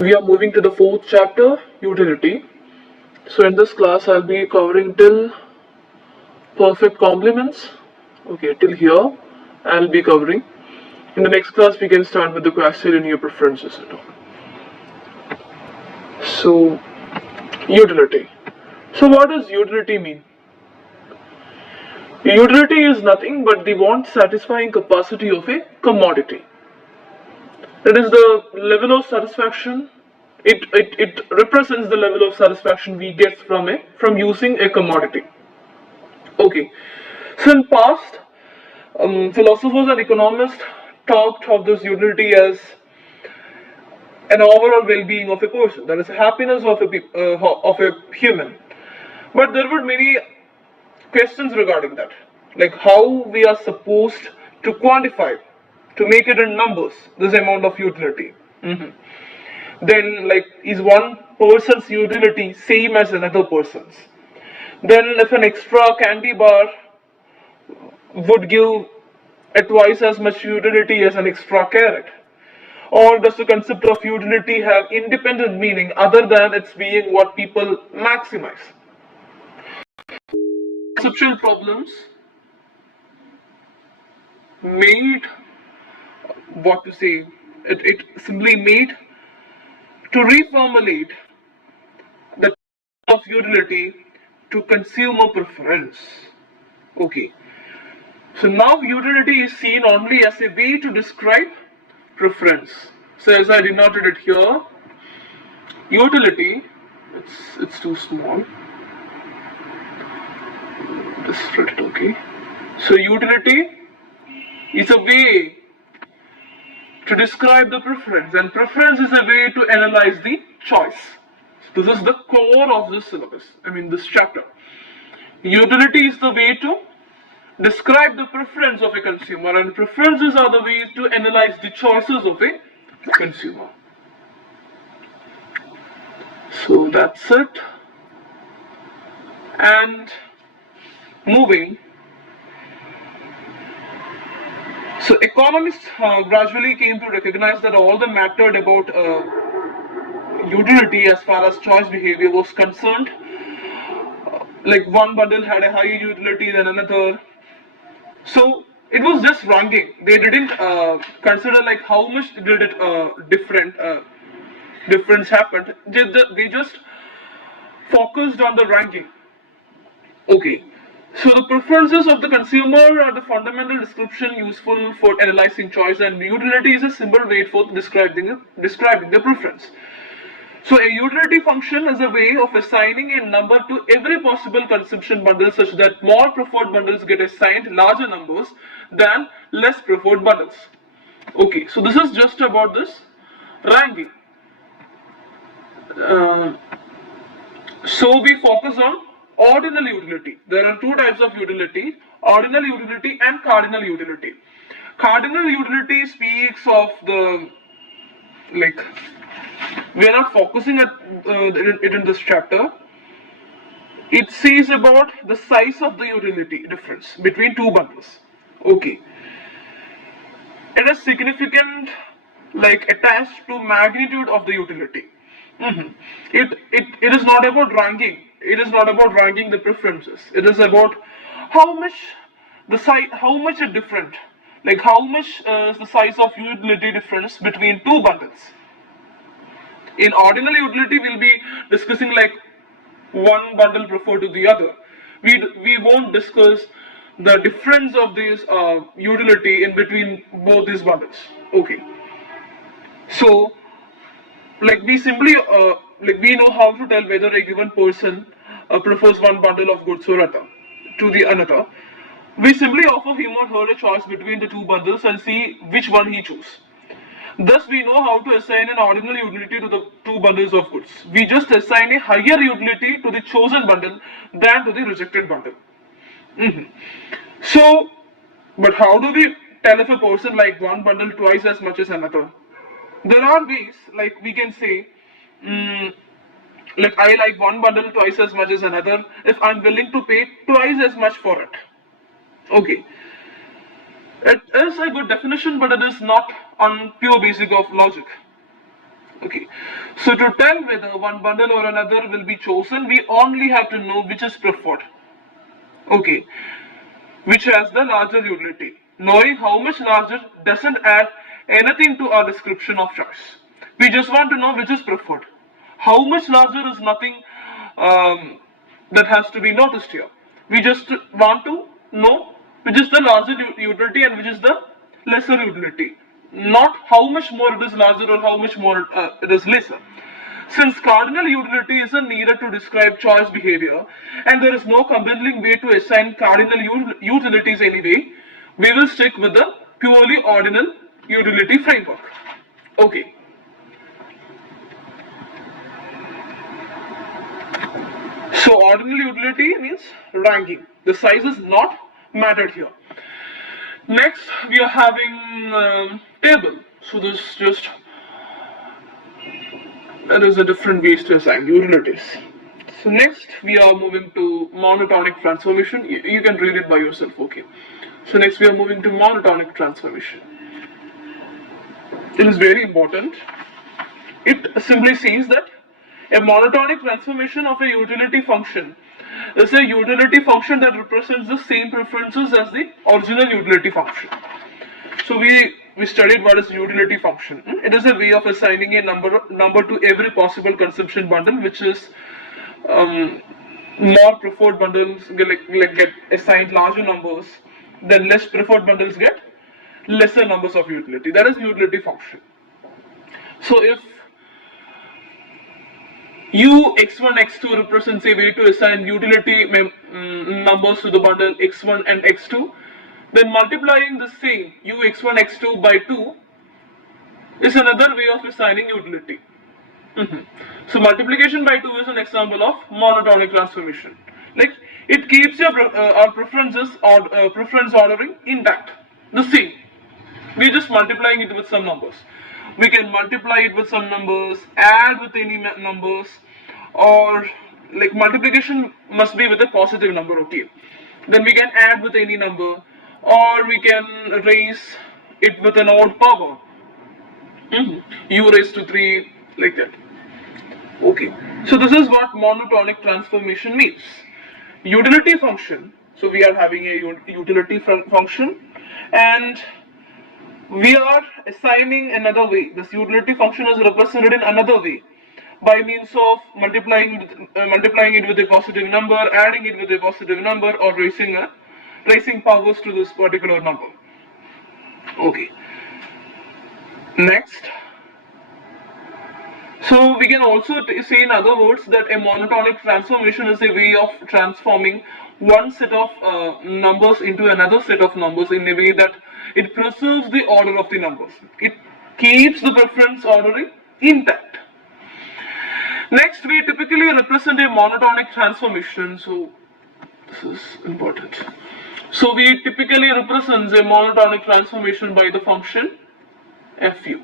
We are moving to the fourth chapter, utility. So in this class, I'll be covering till perfect complements. Okay, till here, I'll be covering. In the next class, we can start with the quasi-linear preferences and all. So, utility. So what does utility mean? Utility is nothing but the want satisfying capacity of a commodity. It is the level of satisfaction. It represents the level of satisfaction we get from using a commodity. Okay. So in past, philosophers and economists talked of this utility as an overall well-being of a person. That is, happiness of a human. But there were many questions regarding that, like how we are supposed to quantify, to make it in numbers, this amount of utility. Then, like, is one person's utility same as another person's? Then, if an extra candy bar would give twice as much utility as an extra carrot, or does the concept of utility have independent meaning other than its being what people maximize? Conceptual problems made, what to say, it simply made to reformulate the of utility to consumer preference. Okay, so now utility is seen only as a way to describe preference. So as I denoted it here, utility, it's too small. Just split it, okay. So utility is a way to describe the preference, and preference is a way to analyze the choice. So this is the core of this syllabus, this chapter. Utility is the way to describe the preference of a consumer, and preferences are the ways to analyze the choices of a consumer. So that's it. And moving. So economists gradually came to recognize that all that mattered about utility as far as choice behavior was concerned, like one bundle had a higher utility than another. So it was just ranking. They didn't consider like how much did it difference happened. They just focused on the ranking. Okay. So the preferences of the consumer are the fundamental description useful for analyzing choice, and utility is a simple way for describing the preference. So a utility function is a way of assigning a number to every possible consumption bundle such that more preferred bundles get assigned larger numbers than less preferred bundles. Okay, so this is just about this ranking. So we focus on ordinal utility. There are two types of utility: ordinal utility and cardinal utility. Cardinal utility speaks of the, like, we are not focusing at it in this chapter. It says about the size of the utility difference between two bundles. Okay, it is significant, like attached to magnitude of the utility. It is not about ranking. It is not about ranking the preferences. It is about how much the size, how much is different, like how much is the size of utility difference between two bundles. In ordinal utility, we'll be discussing like one bundle preferred to the other. We won't discuss the difference of this utility in between both these bundles. Okay. So, like we simply like we know how to tell whether a given person prefers one bundle of goods or other to the another. We simply offer him or her a choice between the two bundles and see which one he chooses. Thus, we know how to assign an ordinal utility to the two bundles of goods. We just assign a higher utility to the chosen bundle than to the rejected bundle. So, but how do we tell if a person likes one bundle twice as much as another? There are ways, like we can say, like I like one bundle twice as much as another if I'm willing to pay twice as much for it. Okay. It is a good definition, but it is not on pure basic of logic. Okay, so to tell whether one bundle or another will be chosen, we only have to know which is preferred. Okay, which has the larger utility. Knowing how much larger doesn't add anything to our description of choice. We just want to know which is preferred. How much larger is nothing that has to be noticed here. We just want to know which is the larger utility and which is the lesser utility. Not how much more it is larger or how much more it is lesser. Since cardinal utility isn't needed to describe choice behavior, and there is no compelling way to assign cardinal utilities anyway, we will stick with the purely ordinal utility framework. Okay. So ordinal utility means ranking. The size is not mattered here. Next, we are having table. So this just there is a different ways to assign utilities. So next we are moving to monotonic transformation. You can read it by yourself, okay. So next we are moving to monotonic transformation. It is very important. It simply says that a monotonic transformation of a utility function is a utility function that represents the same preferences as the original utility function. So we studied what is utility function. It is a way of assigning a number to every possible consumption bundle, which is more preferred bundles get assigned larger numbers, then less preferred bundles get lesser numbers of utility. That is utility function. So if x1 x2 represents a way to assign utility numbers to the bundle x1 and x2, then multiplying the same x1 x2 by 2 is another way of assigning utility. So multiplication by 2 is an example of monotonic transformation. Like it keeps our preferences or preference ordering intact, the same. We're just multiplying it with some numbers. We can multiply it with some numbers, add with any numbers, or like multiplication must be with a positive number, okay. Then we can add with any number, or we can raise it with an odd power. U raised to 3, like that. Okay, so this is what monotonic transformation means. Utility function, so we are having a utility function, and we are assigning another way. This utility function is represented in another way by means of multiplying it with a positive number, adding it with a positive number, or raising powers to this particular number. Okay. Next. So we can also say in other words that a monotonic transformation is a way of transforming one set of numbers into another set of numbers in a way that it preserves the order of the numbers. It keeps the preference ordering intact. Next, we typically represent a monotonic transformation. So this is important. So we typically represent a monotonic transformation by the function fu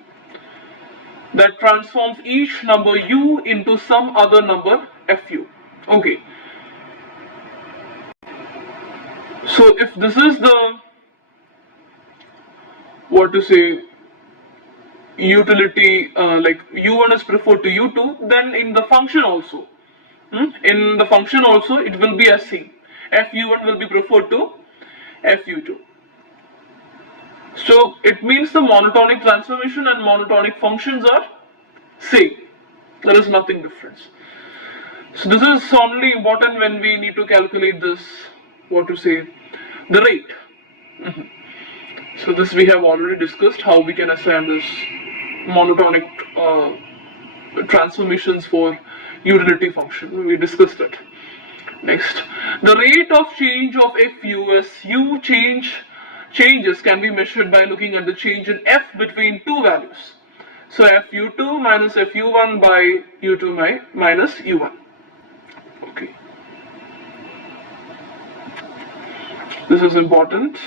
that transforms each number u into some other number fu. Okay. So if this is the utility, like u1 is preferred to u2, then in the function also, it will be as same. fu1 will be preferred to fu2. So it means the monotonic transformation and monotonic functions are same. There is nothing different. So this is only important when we need to calculate this, the rate. So this we have already discussed, how we can assign this monotonic transformations for utility function. We discussed it. Next, the rate of change of fu as u changes can be measured by looking at the change in f between two values. So fu2 minus fu1 by u2 minus u1. Okay. This is important.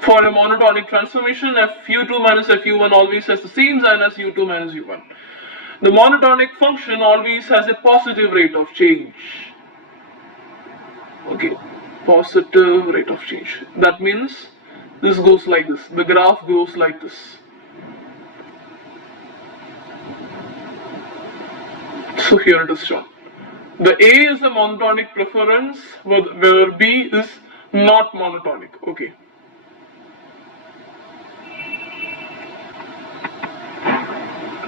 For a monotonic transformation, fu2 minus fu1 always has the same sign as u2 minus u1. The monotonic function always has a positive rate of change. Okay, positive rate of change. That means this goes like this. The graph goes like this. So here it is shown. The A is a monotonic preference where B is not monotonic. Okay.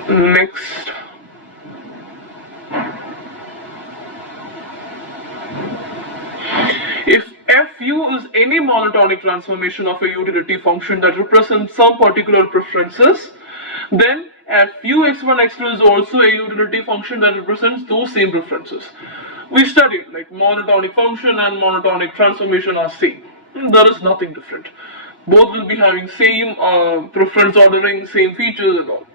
Next. If Fu is any monotonic transformation of a utility function that represents some particular preferences, then Fu x1 x2 is also a utility function that represents those same preferences. We studied like monotonic function and monotonic transformation are same. There is nothing different. Both will be having same preference ordering, same features and all.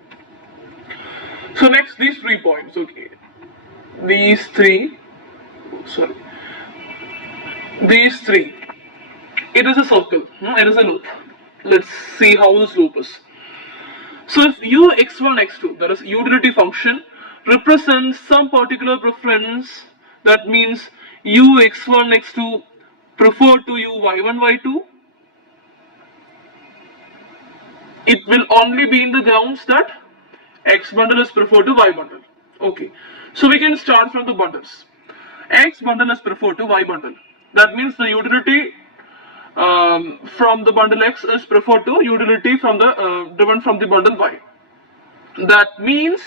So next, these 3 points. Okay, these three. Sorry. These three. It is a circle. It is a loop. Let's see how this loop is. So if u x1 x2, that is utility function, represents some particular preference, that means u x1 x2 prefer to u y1 y2, it will only be in the grounds that x bundle is preferred to y bundle. Okay, so we can start from the bundles. X bundle is preferred to y bundle. That means the utility from the bundle X is preferred to utility from the driven from the bundle Y. That means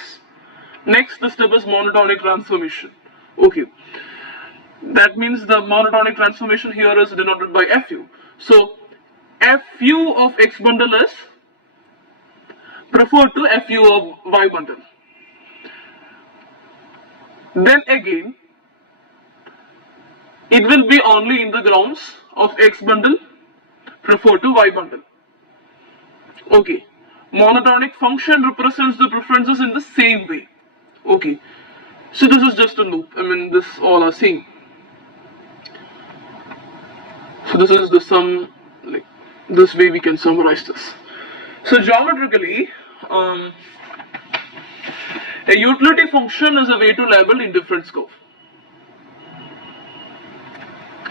next the step is monotonic transformation. Okay, that means the monotonic transformation here is denoted by Fu. So Fu of X bundle is preferred to Fu of Y bundle. Then again, it will be only in the grounds of X bundle preferred to Y bundle. Okay, monotonic function represents the preferences in the same way. Okay, so this is just a loop. I mean, this all are same. So this is the sum, like this way we can summarize this. So geometrically, a utility function is a way to label indifference curve.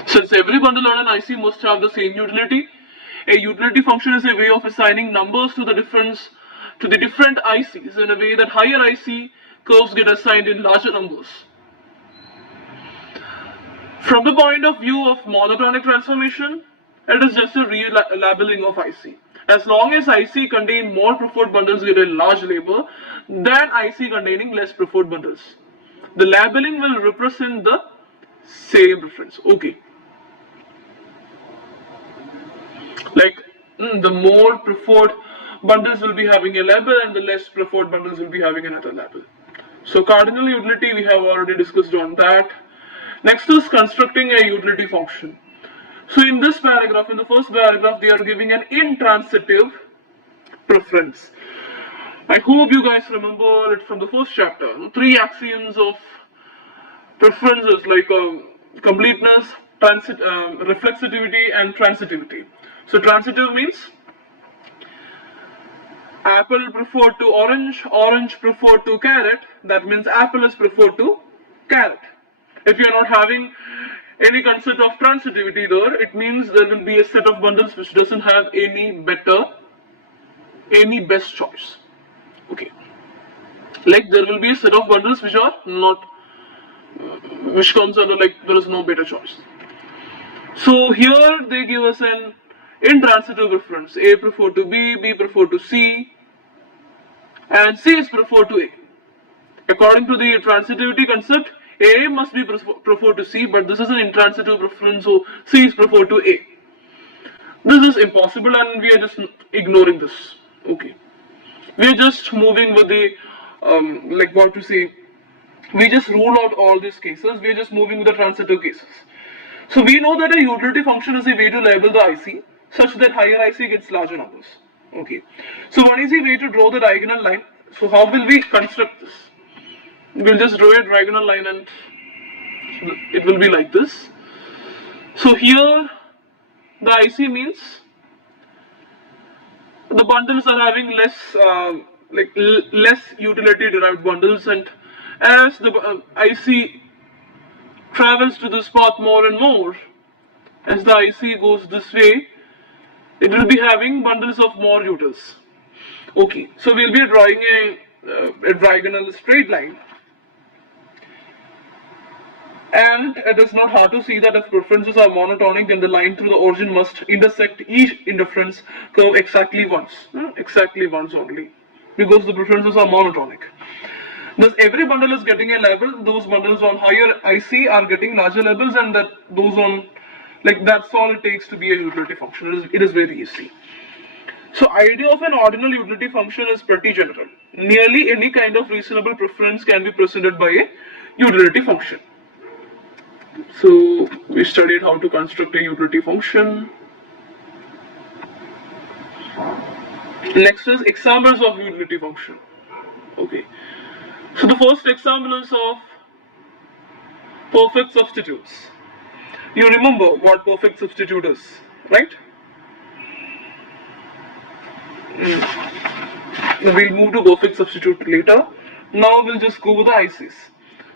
Since every bundle on an IC must have the same utility, a utility function is a way of assigning numbers to the different ICs in a way that higher IC curves get assigned in larger numbers. From the point of view of monotonic transformation, it is just a relabeling of IC. As long as IC contain more preferred bundles get a large label than IC containing less preferred bundles. The labeling will represent the same preference. Okay. Like the more preferred bundles will be having a label and the less preferred bundles will be having another label. So cardinal utility we have already discussed on that. Next is constructing a utility function. So in this paragraph, in the first paragraph, they are giving an intransitive preference. I hope you guys remember it from the first chapter. 3 axioms of preferences like completeness, reflexivity and transitivity. So transitive means apple preferred to orange, orange preferred to carrot. That means apple is preferred to carrot. If you are not having any concept of transitivity there, it means there will be a set of bundles which doesn't have any best choice. Okay, like there will be a set of bundles which are not, which comes under like there is no better choice. So here they give us an intransitive preference. A preferred to B, B preferred to C, and C is preferred to A. According to the transitivity concept, A must be preferred to C, but this is an intransitive preference, so C is preferred to A. This is impossible and we are just ignoring this. Okay, we are just moving with the like what to say, we just rule out all these cases, we are just moving with the transitive cases. So we know that a utility function is a way to label the IC such that higher IC gets larger numbers. Okay, so one easy way to draw the diagonal line. So how will we construct this? We'll just draw a diagonal line and it will be like this. So here the IC means the bundles are having less less utility derived bundles, and as the IC travels to this path more and more, as the IC goes this way, it will be having bundles of more utils. Okay, so we'll be drawing a diagonal straight line. And it is not hard to see that if preferences are monotonic, then the line through the origin must intersect each indifference curve exactly once. Exactly once only. Because the preferences are monotonic. Thus, every bundle is getting a level. Those bundles on higher IC are getting larger levels, and that those on, like, that's all it takes to be a utility function. It is very easy. So, idea of an ordinal utility function is pretty general. Nearly any kind of reasonable preference can be presented by a utility function. So, we studied how to construct a utility function. Next is examples of utility function. Okay. So the first example is of perfect substitutes. You remember what perfect substitute is, right? We'll move to perfect substitute later. Now we'll just go with the ICs.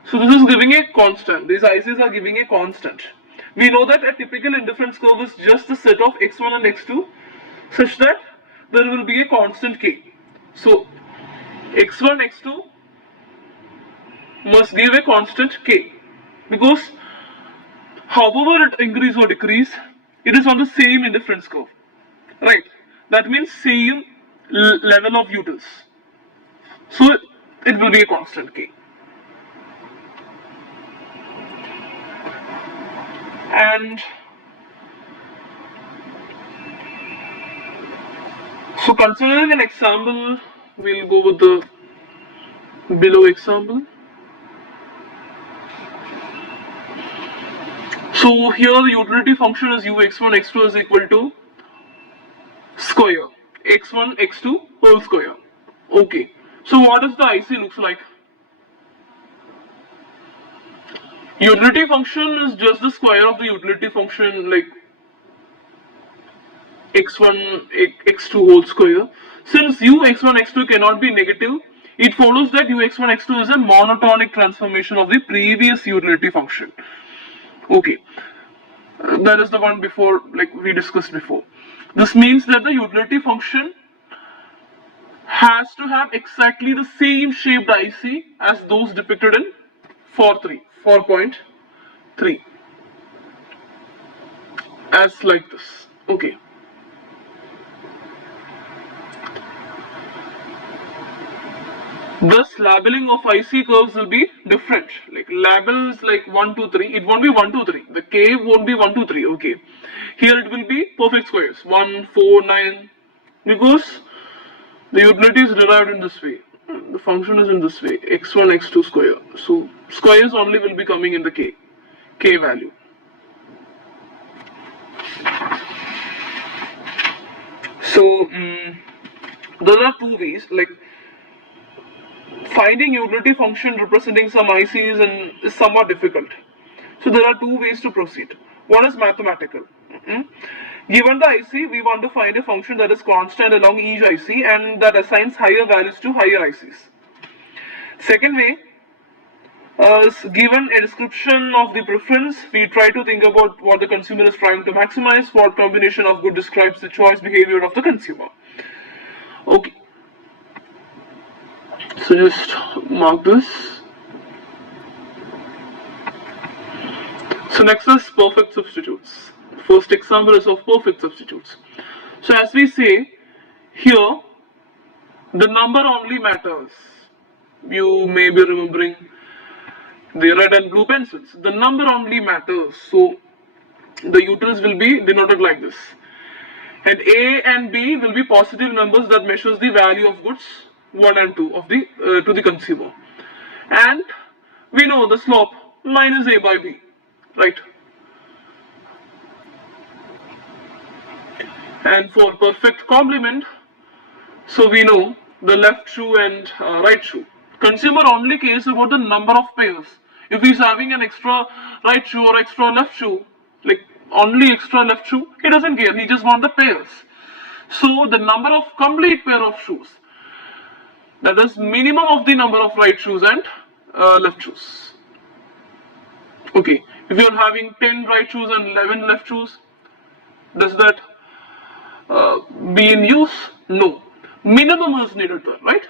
So this is giving a constant. These ICs are giving a constant. We know that a typical indifference curve is just the set of x1 and x2 such that there will be a constant k. So x1, x2 must give a constant k, because however it increase or decrease, it is on the same indifference curve, right? That means same level of utils, so it will be a constant k. And so considering an example, we'll go with the below example. So here the utility function is ux1 x2 is equal to square x1 x2 whole square. Okay, so what does the IC looks like? Utility function is just the square of the utility function, like x1 x2 whole square. Since ux1 x2 cannot be negative, it follows that ux1 x2 is a monotonic transformation of the previous utility function. Okay, that is the one before, like we discussed before. This means that the utility function has to have exactly the same shaped IC as those depicted in 4.3, as like this. Okay. Thus, labeling of IC curves will be different. Like labels like 1, 2, 3, it won't be 1, 2, 3. The K won't be 1, 2, 3. Okay. Here it will be perfect squares 1, 4, 9. Because the utility is derived in this way. The function is in this way, x1, x2 square. So squares only will be coming in the K value. So there are two ways, like finding utility function representing some ICs and is somewhat difficult. So there are two ways to proceed. One is mathematical. Given the IC, we want to find a function that is constant along each IC and that assigns higher values to higher ICs. Second way is given a description of the preference, we try to think about what the consumer is trying to maximize, what combination of good describes the choice behavior of the consumer. Okay. So just mark this. So next is perfect substitutes. First example is of perfect substitutes. So as we say here, the number only matters. You may be remembering the red and blue pencils. The number only matters. So the utils will be denoted like this. And A and B will be positive numbers that measures the value of goods 1 and 2 of the to the consumer. And we know the slope minus A by B, right? And for perfect complement, so we know the left shoe and right shoe. Consumer only cares about the number of pairs. If he's having an extra right shoe or extra left shoe, like only extra left shoe, he doesn't care, he just wants the pairs. So the number of complete pair of shoes, that is minimum of the number of right shoes and left shoes. Okay, if you're having 10 right shoes and 11 left shoes, does that be in use? No. Minimum is needed there, right?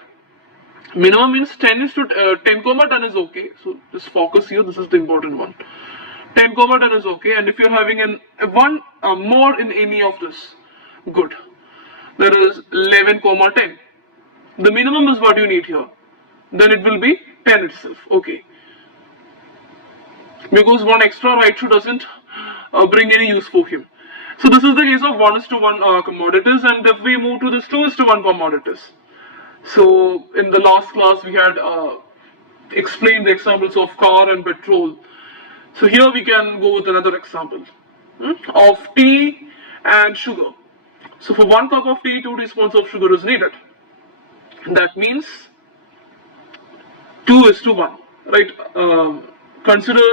Minimum means 10 is to 10 comma 10 is okay. So just focus here. This is the important one. 10 comma 10 is okay. And if you're having a one more in any of this, good. There is 11 comma 10. The minimum is what you need here. Then it will be 10 itself. Okay. Because one extra right shoe doesn't bring any use for him. So this is the case of 1:1 commodities, and if we move to this 2:1 commodities. So in the last class we had explained the examples of car and petrol. So here we can go with another example of tea and sugar. So for 1 cup of tea, 2 teaspoons of sugar is needed. That means 2:1, right? Consider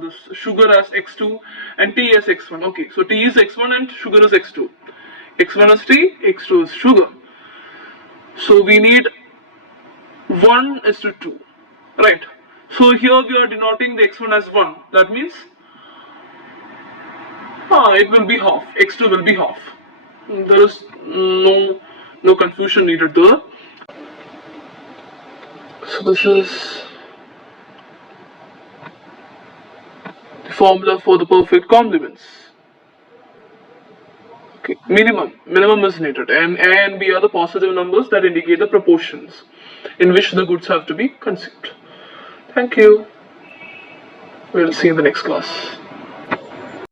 this sugar as x2 and tea as x1. Okay, so tea is x1 and sugar is x2. x1 is tea, x2 is sugar. So we need 1:2, right? So here we are denoting the x1 as 1. That means it will be half. x2 will be half. There is no confusion needed there. So this is the formula for the perfect complements. Okay, minimum is needed, and A and B are the positive numbers that indicate the proportions in which the goods have to be consumed. Thank you. We'll see you in the next class.